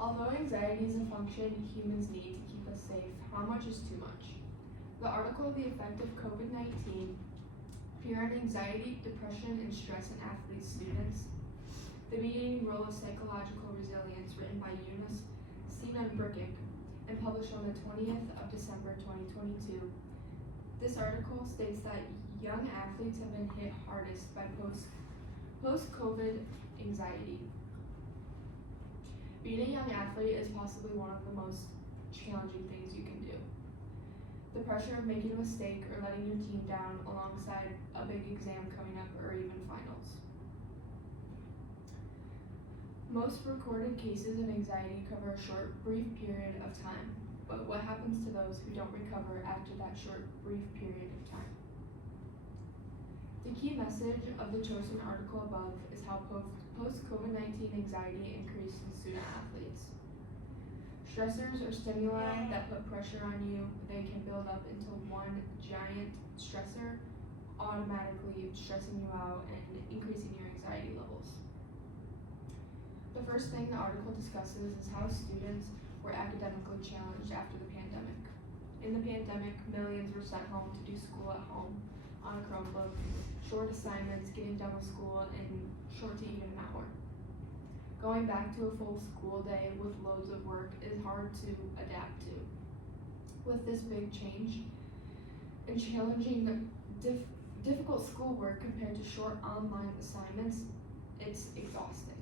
Although anxiety is a function humans need to keep us safe, how much is too much? The article, The Effect of COVID-19, Fear and Anxiety, Depression, and Stress in Athletes, Students, The Mediating Role of Psychological Resilience, written by Eunice Sinan Brickick, and published on the 20th of December 2022. This article states that young athletes have been hit hardest by post-COVID anxiety. Being a young athlete is possibly one of the most challenging things you can do. The pressure of making a mistake or letting your team down alongside a big exam coming up or even finals. Most recorded cases of anxiety cover a short, brief period of time, but what happens to those who don't recover after that short, brief period of time? The key message of the chosen article above is how post-COVID-19 anxiety increases in student athletes. Stressors or stimuli that put pressure on you, they can build up into one giant stressor, automatically stressing you out and increasing your anxiety levels. The first thing the article discusses is how students were academically challenged after the pandemic. In the pandemic, millions were sent home to do school at home on a Chromebook, short assignments, getting done with school in short to even an hour. Going back to a full school day with loads of work is hard to adapt to. With this big change and challenging, difficult schoolwork compared to short online assignments, it's exhausting.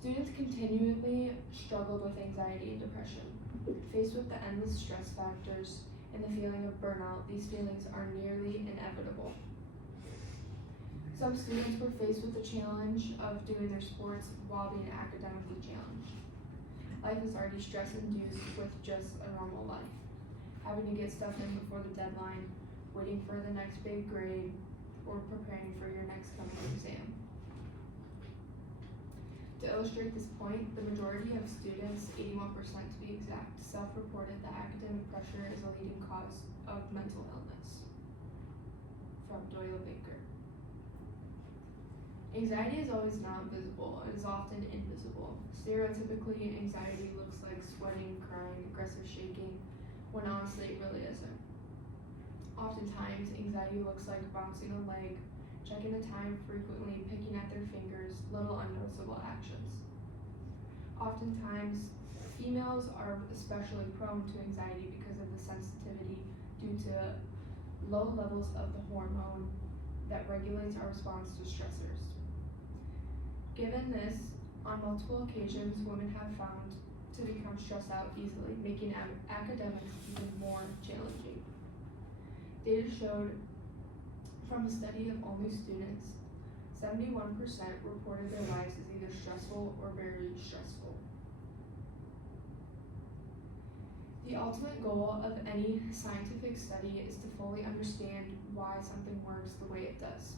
Students continually struggled with anxiety and depression. Faced with the endless stress factors and the feeling of burnout, these feelings are nearly inevitable. Some students were faced with the challenge of doing their sports while being academically challenged. Life is already stress-induced with just a normal life. Having to get stuff in before the deadline, waiting for the next big grade, or preparing for your next coming exam. To illustrate this point, the majority of students, 81% to be exact, self-reported that academic pressure is a leading cause of mental illness. From Doyle Baker. Anxiety is always not visible and is often invisible. Stereotypically, anxiety looks like sweating, crying, aggressive shaking, when honestly it really isn't. Oftentimes, anxiety looks like bouncing a leg, checking the time frequently, picking at their fingers, little unnoticeable actions. Oftentimes, females are especially prone to anxiety because of the sensitivity due to low levels of the hormone that regulates our response to stressors. Given this, on multiple occasions, women have found to become stressed out easily, making academics even more challenging. Data showed from a study of only students, 71% reported their lives as either stressful or very stressful. The ultimate goal of any scientific study is to fully understand why something works the way it does,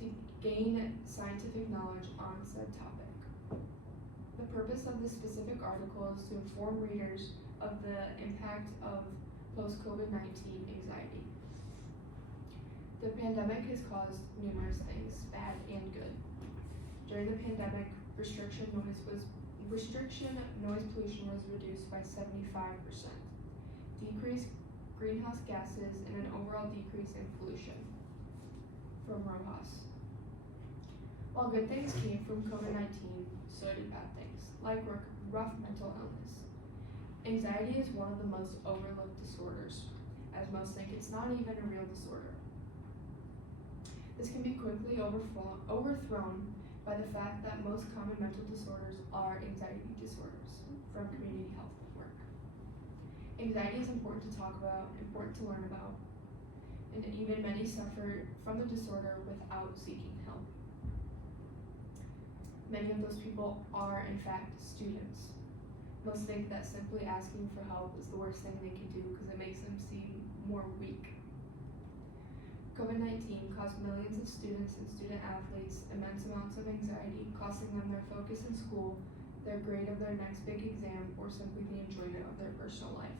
to gain scientific knowledge on said topic. The purpose of this specific article is to inform readers of the impact of post-COVID-19 anxiety. The pandemic has caused numerous things, bad and good. During the pandemic, restriction noise pollution was reduced by 75%, decreased greenhouse gases, and an overall decrease in pollution. From Rojas. While good things came from COVID-19, so did bad things, like rough mental illness. Anxiety is one of the most overlooked disorders, as most think it's not even a real disorder. This can be quickly overthrown by the fact that most common mental disorders are anxiety disorders, from Community Health Network. Anxiety is important to talk about, important to learn about, and even many suffer from the disorder without seeking help. Many of those people are, in fact, students. Most think that simply asking for help is the worst thing they can do because it makes them seem more weak. COVID-19 caused millions of students and student athletes immense amounts of anxiety, costing them their focus in school, their grade of their next big exam, or simply the enjoyment of their personal life.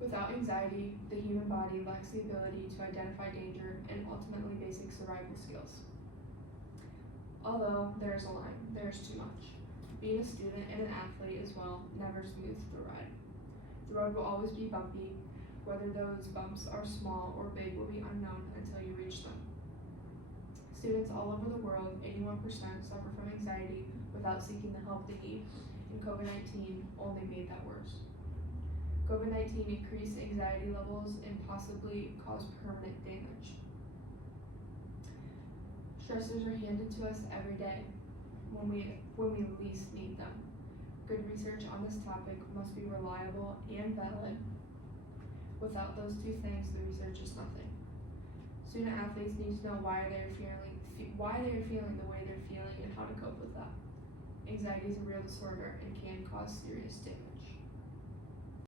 Without anxiety, the human body lacks the ability to identify danger and ultimately basic survival skills. Although there's a line, there's too much. Being a student and an athlete as well never smooths the ride. The road will always be bumpy. Whether those bumps are small or big will be unknown until you reach them. Students all over the world, 81%, suffer from anxiety without seeking the help they need, and COVID-19 only made that worse. COVID-19 increased anxiety levels and possibly caused permanent damage. Stressors are handed to us every day when we least need them. Good research on this topic must be reliable and valid. Without those two things, the research is nothing. Student athletes need to know why they are feeling the way they're feeling and how to cope with that. Anxiety is a real disorder and can cause serious damage.